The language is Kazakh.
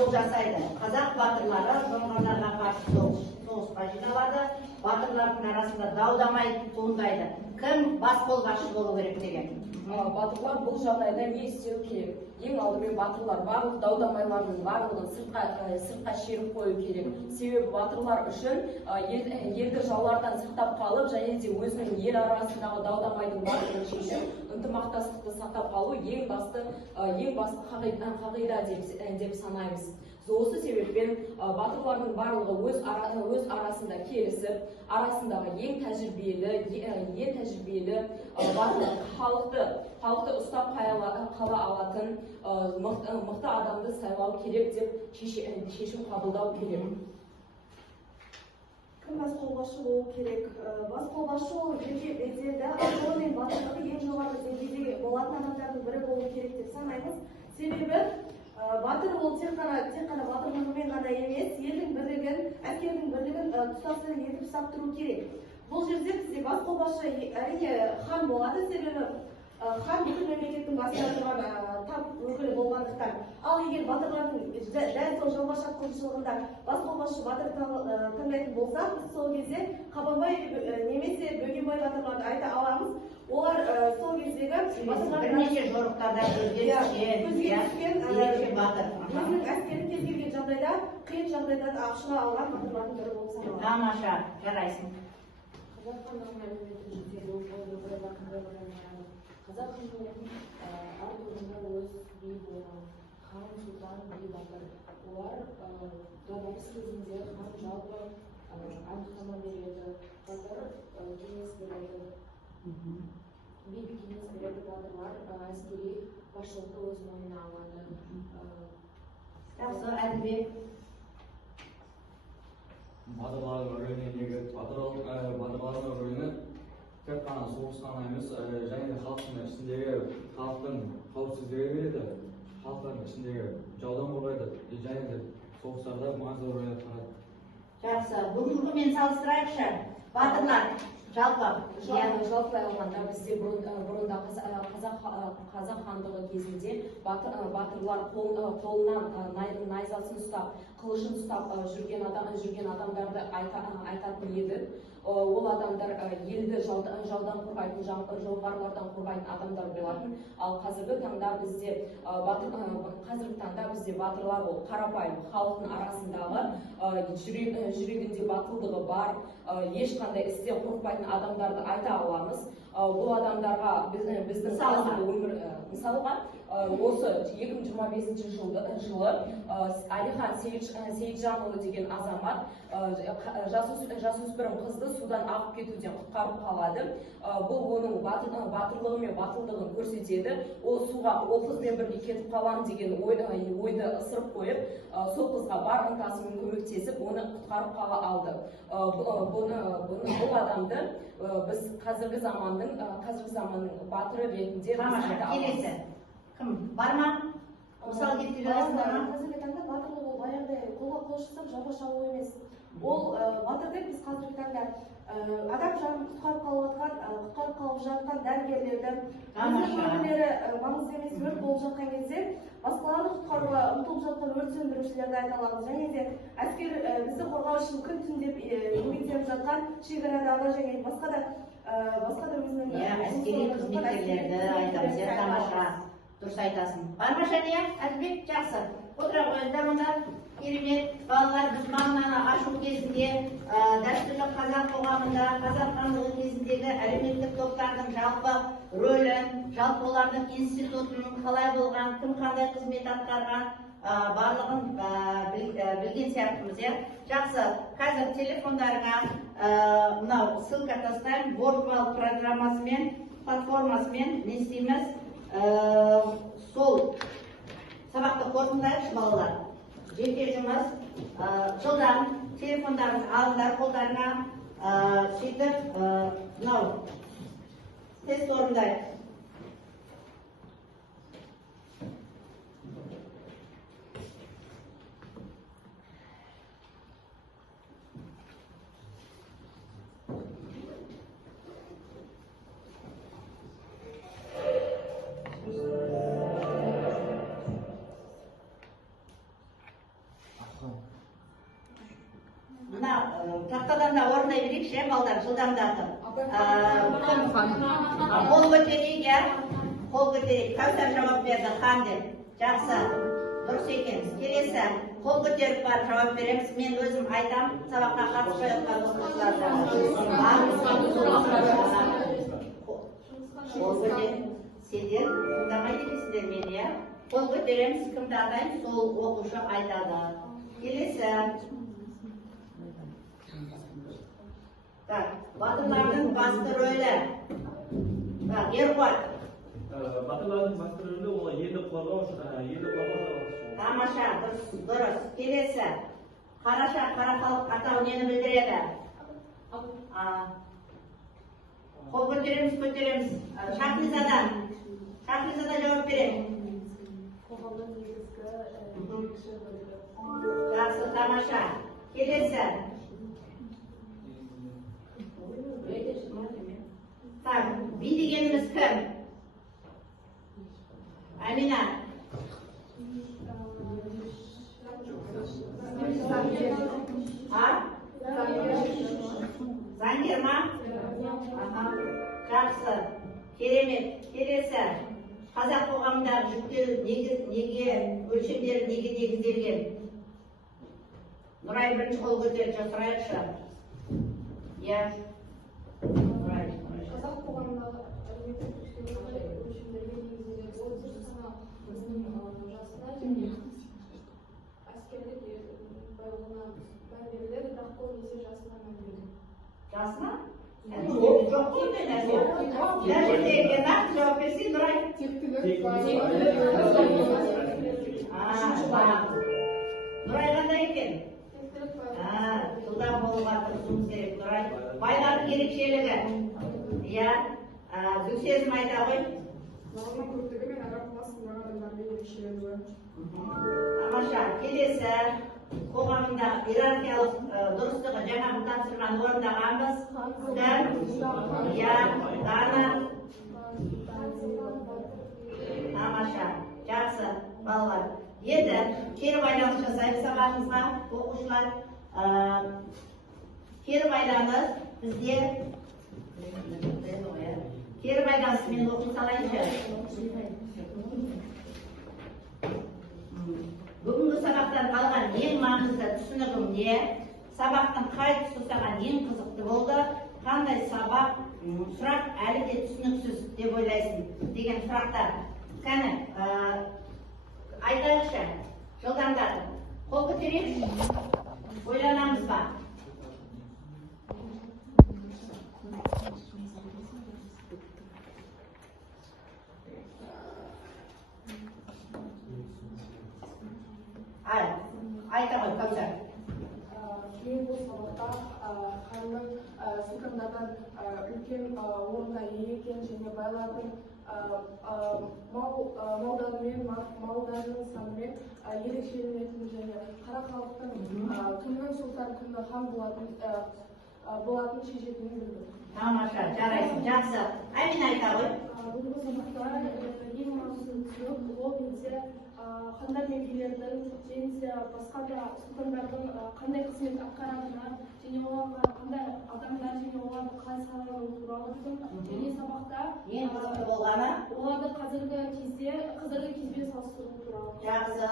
шабуыл жасайды. Қазақ батырлары жоңғарларға қарсы соғысқа жиналады. Батырлардың арасында дау-дамай туындайды. Кім бас қолбасшы болу керек деген? Батырлар бұл жағдайда не істеу керек? Ең алдымен батырлар барлық дау-дамайлардың барлығын сыртқа шеріп қою керек. Себебі батырлар үшін елді жаулардан сақтап қалып, және де өзінің ел арасындағы дау-дамайдың барлығын шешіп, ынтымақтастықты сақтап қалу ең басты қағида деп санаймыз. Осы себеппен батырлардың барлығы өз арасында келісіп, арасындағы ең тәжірибелі халықты ұстап қала алатын мықты адамды сайлау керек деп шешім қабылдау керек. Кім бас қолбасшы болу керек? Бас қолбасшы ол жеке беделді, ақылы мен батылдығы ең жоғары деңгейде болатын адамдардың бірі болу керек деп санаймыз. Себебі батыр ол тек қана батырлығымен ғана емес, елдің бірлігін, әскердің бірлігін тұтас етіп сақтап тұру керек. Бұл жерде бізде бас қолбасшы әрине хан болады, себебі хан бүкіл мемлекеттің басында тұрған тап өкілі болғандықтан. Ал егер батырлардың дәл сол жауға шапқыншылығында бас қолбасшы батыр таңдайтын болса, біз сол кезде Қабанбай немесе Бөгенбай батырларды айта аламыз. Олар сол кездегі бірнеше жорықтарда өзгеріскен батыр. Өзінің әскерін кез келген жағдайда, қиын жағдайда ақшыға алған батырлардың бірі болып саналады. Тамаша, жарайсың. Қазақ хандығының әлеуметтік жүктелуі қазақ хандығының артығында өз би болған хан, сұлтан, би батыр. Олар дағдарыс кезінде хан жалпы анықтама береді, батыр кеңес береді. Би кеңес береді, батырлар әскери басшылықты өз мойнына алады. Жақсы, Әділбек. Батырлардың рөлі тек қана соғыс қана емес, және де халықтың ішіндегі қауіпсіздігі береді, халықтың ішіндегі жаудан қорғайды, және де соғыстарда маңызды рөл атқарады. Жақсы, бүгінгімен салыстырайықшы. Батырлар жалпылай алғанда бізде бұрында қазақ хандығы кезінде батырлар қолынан найзасын ұстап, қылышын ұстап жүрген адамдарды айтатын еді. Ол адамдар елді жаудан қорғайтын, жоңғарлардан қорғайтын адамдар болатын. Ал қазіргі таңда бізде батырлар ол қарапайым халықтың арасындағы жүрегінде батылдығы бар, ешқандай істен қорықпайтын адамдарды айта аламыз. Бұл адамдарға біздің мысалға осы 2025 жылы Әлихан Сейітжанұлы деген азамат жасөспірім қызды судан ағып кетуден құтқарып қалады. Бұл оның батырлығы мен батылдығын көрсетеді. Ол қызбен бірге кетіп қалам деген ойды ысырып қойып, сол қызға бар ынтасымен көмектесіп, оны құтқарып қала алды. Бұл адамды біз қазіргі заманның батыры ретінде келесі. Кім? Бар ма? Мысал келтіре аласыңдар ма? Қазіргі таңда батырлық ол баяғыдай қолға қол шықсақ жаба шабу емес. Ол батыр деп біз қазіргі таңда адам жанын құтқарып қалып жатқан дәрігерлерді, өмірлері маңызды емес өрт болып жатқан кезде басқаларды құтқаруға ұмтылып жатқан өрт сөндірушілерді айта аламыз. Және де әскер бізді қорғау үшін күн түн деп еңбектеніп жатқан шекарадағы және басқа да өзінің әскери қызметкерлерді айтамыз. Тамаша, дұрыс айтасың. Бар ма Шания? Әділбек, жақсы. Отыра қойыңдар онда. Керемет. Балалар, біз мағынаны ашу кезінде дәстүрлі қазақ қоғамында қазақ хандығы кезіндегі әлеуметтік топтардың жалпы рөлін, жалпы олардың институтының қалай болған, кім қандай қызмет атқарған барлығын білген сияқтымыз. Жақсы. Қазір телефондарыңа мынау ссылка тастаймын, бордбал программасымен, платформасымен не істейміз? Сол сабақты қорытындайықшы балалар. Жеке жұмыс, жылдан телефондарын алыңдар қолдарына, сөйтіп мынау тест орындайық. қандай ерекше балдар жылдамдатып. Қол көтерейік, иә? Қол көтерейік. Кәусар жауап берді, хан деп. Жақсы. Дұрыс екен. Келесі. Қол көтеріп бар жауап береміз. Мен өзім айтам, сабаққа қатыспай отқан оқушыларды. Қол көтер. Сендер тыңдамайды екенсіңдер мені, иә? Қол көтереміз, кімді атайын, сол оқушы айтады. Келесі. Так, батырлардың басты рөлі. Так, Ерқуат. Батырлардың басты рөлі ол елді қорғау. Тамаша, дұрыс. Келесі. Қараша, қара халық атауы нені білдіреді? Қол көтереміз. Шахризадан жауап беремін. қоғамның негізгі Жақсы, тамаша. Келесі. Так, би дегеніміз кім? Амина. Заңгер ма? Жақсы. Керемет. Келесі. Қазақ қоғамындағы жүктелу неге өлшемдері неге негізделген? Нұрай бірінші қол көтеріп сұрайықшы. Иә. Қазақ қоғамындағы әлеуметтік өлшемдерге негізделген ол тек қана біздің жасына және әскерлік байлығына мән беріледі, бірақ көбінесе жасына мән беріледі. Жасына? Жоқ қойдай нәрсе. Дәрежеге нақты жауап берсей, Нұрай. Нұрай қандай екен? Жылдам болуға тырысуымыз керек, Нұрай. Байлардың ерекшелігі. Иә, сөзім айта ғой. Малының көптігі мен арақыласындағы адамдардың ерекшелігі. Тамаша, келесі қоғамында иерархиялық дұрыстығы жаңағы тапсырманы орындағанбыз. Иә, Дана. Тамаша, жақсы балалар. Енді кері байланыс жасаймыз сабағымызға, оқушылар. Кері байланыс бізде кері байланыс мен оқи салайыншы. Бүгінгі сабақтан алған ең маңызды түсінігім не? Сабақтың қай тұсы саған ең қызықты болды? Қандай сабақ, сұрақ әлі де түсініксіз деп ойлайсың деген сұрақтар. Кәні, айтайықшы, жылдамдатып. Қол көтерейік, ойланамыз ба? Айта ғой, Кәусар. Кейін бұл сабақта ханның сұлтандардан үлкен орынға ие екен және байлардың малдарымен, малдарының санымен ерекшеленетін және қара халықтың кімнің сұлтан, кімнің хан болатын шешетінін білдім. Тамаша, жарайсың, жақсы. Амина айта ғой. Бүгінгі сабақта ең маңызды түсінік ол бізде хандар мен билердің және басқа да сұлтандардың қандай қызмет атқаратыны және оларға қандай адамдар және оларды қалай сайлану туралы біздің және сабақта Ең қызықты болғаны? оларды қазіргі кезбен салыстыру туралы. Жақсы.